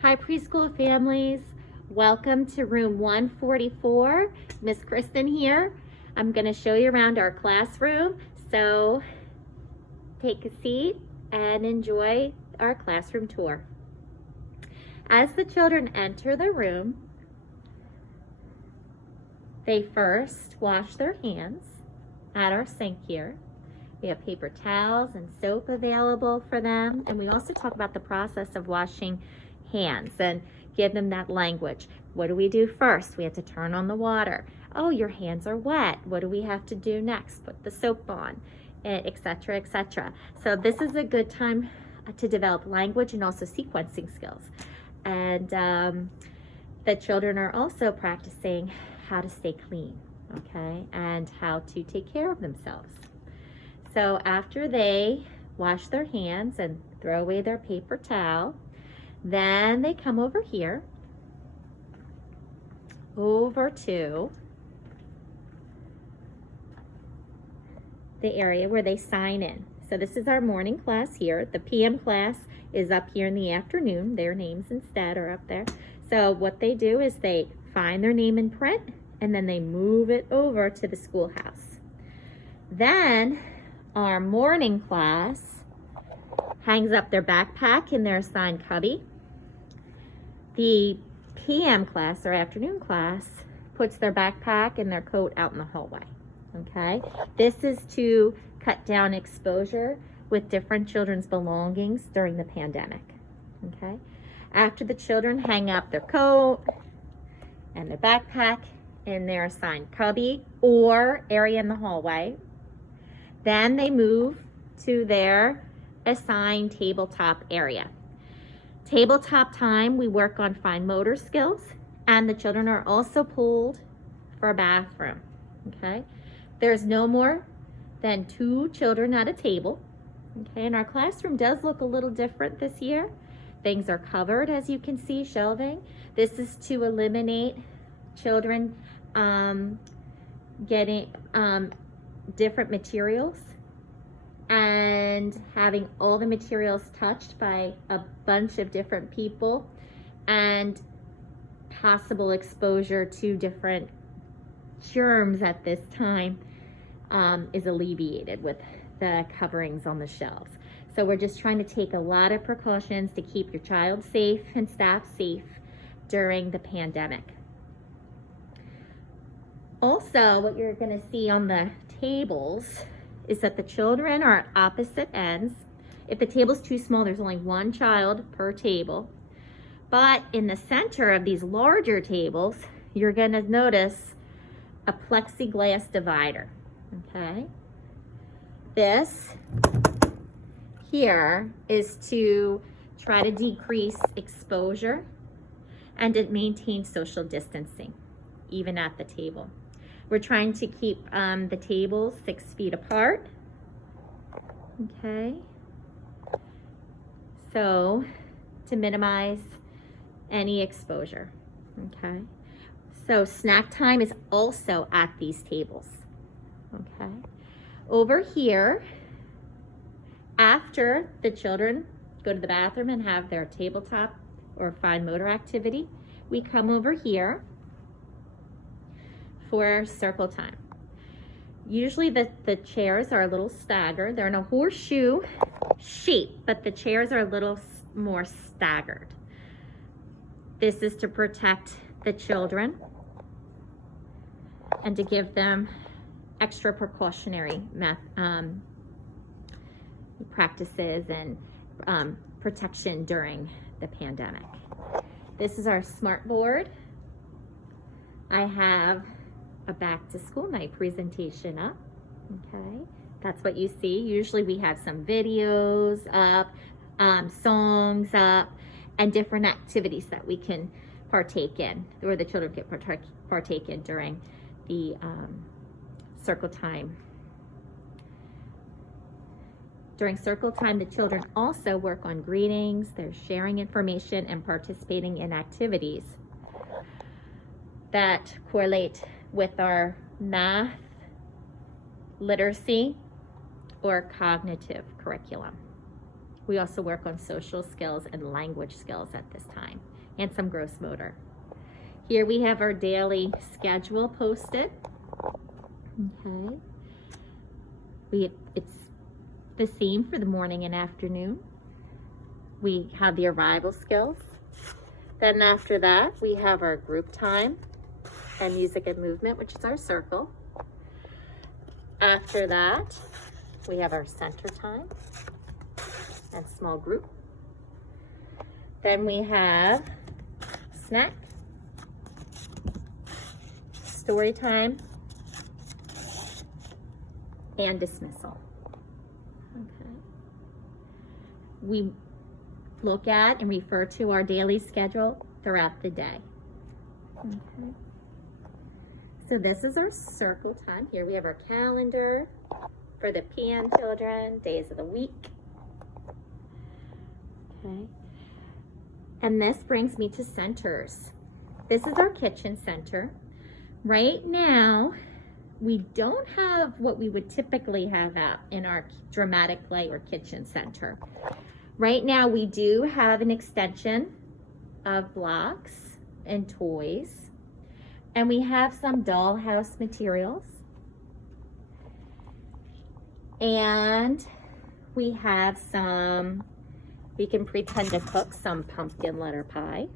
Hi preschool families, welcome to room 144. Miss Kristen here. I'm going to show you around our classroom, so take a seat and enjoy our classroom tour. As the children enter the room, they first wash their hands at our sink here. We have paper towels and soap available for them, and we also talk about the process of washing hands and give them that language. What do we do first? We have to turn on the water. Oh, your hands are wet. What do we have to do next? Put the soap on, etc., etc. So this is a good time to develop language and also sequencing skills. And the children are also practicing how to stay clean, okay, and how to take care of themselves. So after they wash their hands and throw away their paper towel, then they come over here, over to the area where they sign in. So this is our morning class here. The PM class is up here in the afternoon. Their names instead are up there. So what they do is they find their name in print and then they move it over to the schoolhouse. Then our morning class hangs up their backpack in their assigned cubby. The PM class or afternoon class puts their backpack and their coat out in the hallway, okay? This is to cut down exposure with different children's belongings during the pandemic, okay? After the children hang up their coat and their backpack in their assigned cubby or area in the hallway, then they move to their assigned tabletop area. Tabletop time, we work on fine motor skills, and the children are also pulled for a bathroom, okay? There's no more than 2 children at a table, okay? And our classroom does look a little different this year. Things are covered, as you can see, shelving. This is to eliminate children getting different materials and having all the materials touched by a bunch of different people and possible exposure to different germs at this time is alleviated with the coverings on the shelves. So we're just trying to take a lot of precautions to keep your child safe and staff safe during the pandemic. Also, what you're going to see on the tables is that the children are at opposite ends. If the table's too small, there's only 1 child per table. But in the center of these larger tables, you're going to notice a plexiglass divider, okay? This here is to try to decrease exposure and to maintain social distancing, even at the table. We're trying to keep the tables 6 feet apart, okay? So, to minimize any exposure, okay? So, snack time is also at these tables, okay? Over here, after the children go to the bathroom and have their tabletop or fine motor activity, we come over here for circle time. Usually the chairs are a little staggered. They're in a horseshoe shape, but the chairs are a little more staggered. This is to protect the children and to give them extra precautionary practices and protection during the pandemic. This is our smart board. I have a back to school night presentation up, okay? That's what you see. Usually we have some videos up, songs up, and different activities that we can partake in, or the children can partake in during the circle time. During circle time, the children also work on greetings, they're sharing information and participating in activities that correlate with our math, literacy, or cognitive curriculum. We also work on social skills and language skills at this time, and some gross motor. Here we have our daily schedule posted. Okay. It's the same for the morning and afternoon. We have the arrival skills. Then after that, we have our group time and music and movement, which is our circle. After that, we have our center time and small group. Then we have snack, story time, and dismissal. Okay. We look at and refer to our daily schedule throughout the day. Okay. So this is our circle time. Here we have our calendar for the PM children, days of the week. Okay. And this brings me to centers. This is our kitchen center. Right now, we don't have what we would typically have out in our dramatic play or kitchen center. Right now, we do have an extension of blocks and toys, and we have some dollhouse materials, and we have some, we can pretend to cook some pumpkin letter pie.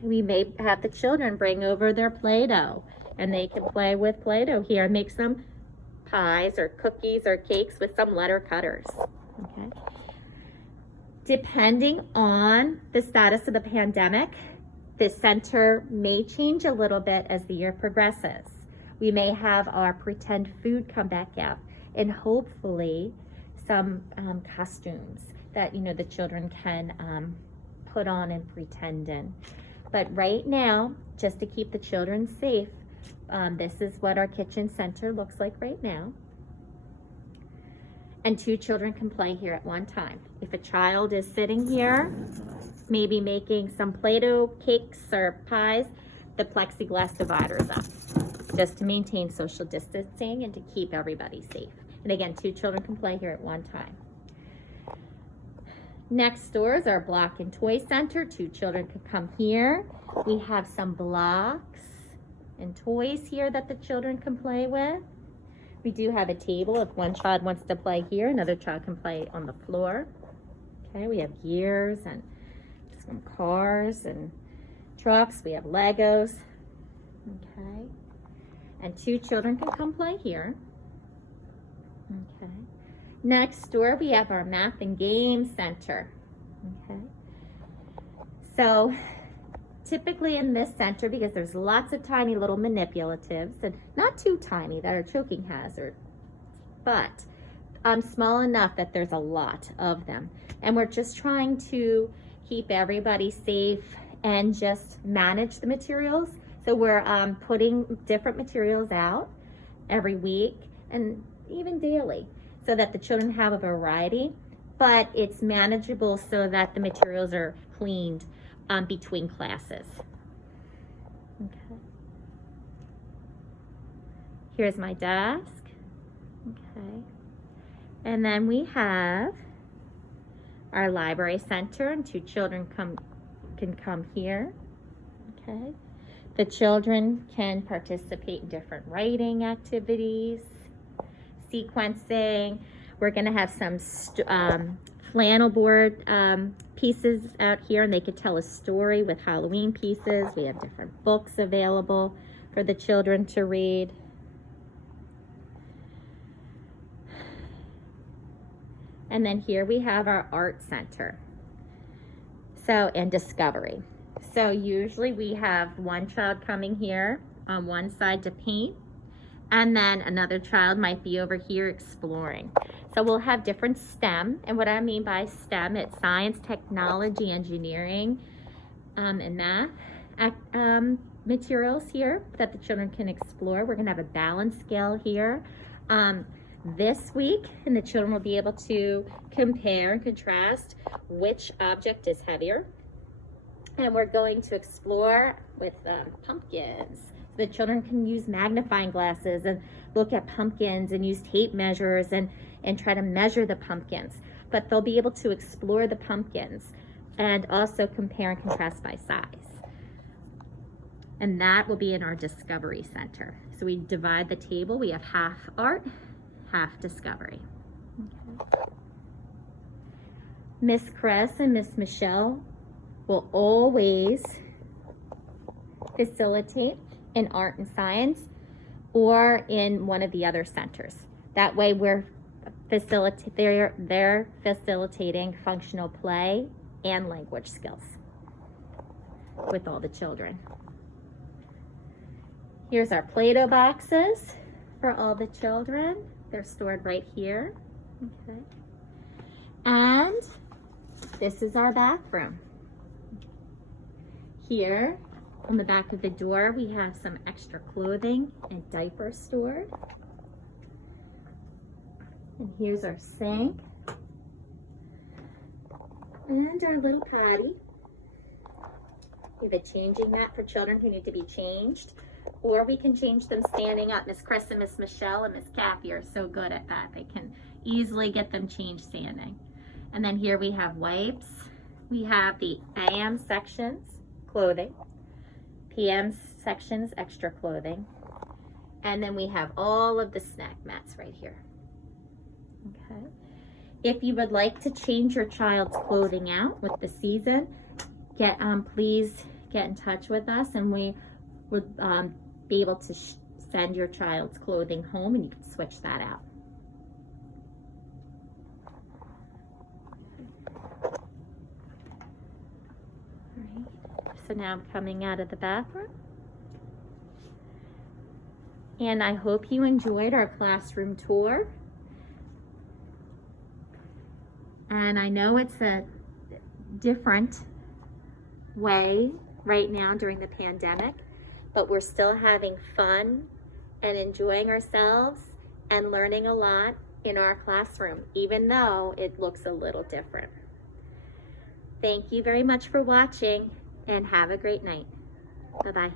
We may have the children bring over their Play-Doh, and they can play with Play-Doh here and make some pies or cookies or cakes with some letter cutters. Okay. Depending on the status of the pandemic, the center may change a little bit as the year progresses. We may have our pretend food come back out, and hopefully some costumes that the children can put on and pretend in. But right now, just to keep the children safe, this is what our kitchen center looks like right now. And 2 children can play here at one time. If a child is sitting here, maybe making some Play-Doh cakes or pies, the plexiglass divider is up, just to maintain social distancing and to keep everybody safe. And again, 2 children can play here at one time. Next door is our block and toy center. 2 children can come here. We have some blocks and toys here that the children can play with. We do have a table. If one child wants to play here, another child can play on the floor. Okay, we have gears and some cars and trucks. We have Legos. Okay, and 2 children can come play here. Okay, next door we have our math and game center. Okay, so typically in this center, because there's lots of tiny little manipulatives, and not too tiny that are choking hazard, but small enough that there's a lot of them. And we're just trying to keep everybody safe and just manage the materials. So we're putting different materials out every week and even daily so that the children have a variety, but it's manageable so that the materials are cleaned between classes. Okay. Here's my desk. Okay. And then we have our library center, and 2 children can come here. Okay. The children can participate in different writing activities, sequencing. We're going to have some flannel board pieces out here, and they could tell a story with Halloween pieces. We have different books available for the children to read. And then here we have our art center. And discovery. So usually we have one child coming here on one side to paint, and then another child might be over here exploring. So we'll have different STEM, and what I mean by STEM, it's science, technology, engineering, and math materials here that the children can explore. We're gonna have a balance scale here this week, and the children will be able to compare and contrast which object is heavier. And we're going to explore with pumpkins. The children can use magnifying glasses and look at pumpkins and use tape measures and try to measure the pumpkins. but they'll be able to explore the pumpkins and also compare and contrast by size. And that will be in our Discovery Center. So we divide the table. We have half art, half discovery. Okay. Miss Chris and Miss Michelle will always facilitate in art and science or in one of the other centers. That way they're facilitating functional play and language skills with all the children. Here's our Play-Doh boxes for all the children. They're stored right here. Okay. And this is our bathroom. Here on the back of the door, we have some extra clothing and diapers stored. And here's our sink. And our little potty. We have a changing mat for children who need to be changed. Or we can change them standing up. Miss Chris and Miss Michelle and Miss Kathy are so good at that. They can easily get them changed standing. And then here we have wipes. We have the AM sections, clothing. PM sections, extra clothing. And then we have all of the snack mats right here. Okay. If you would like to change your child's clothing out with the season, please get in touch with us, and we would be able to send your child's clothing home, and you can switch that out. So now I'm coming out of the bathroom. And I hope you enjoyed our classroom tour. And I know it's a different way right now during the pandemic, but we're still having fun and enjoying ourselves and learning a lot in our classroom, even though it looks a little different. Thank you very much for watching, and have a great night. Bye-bye.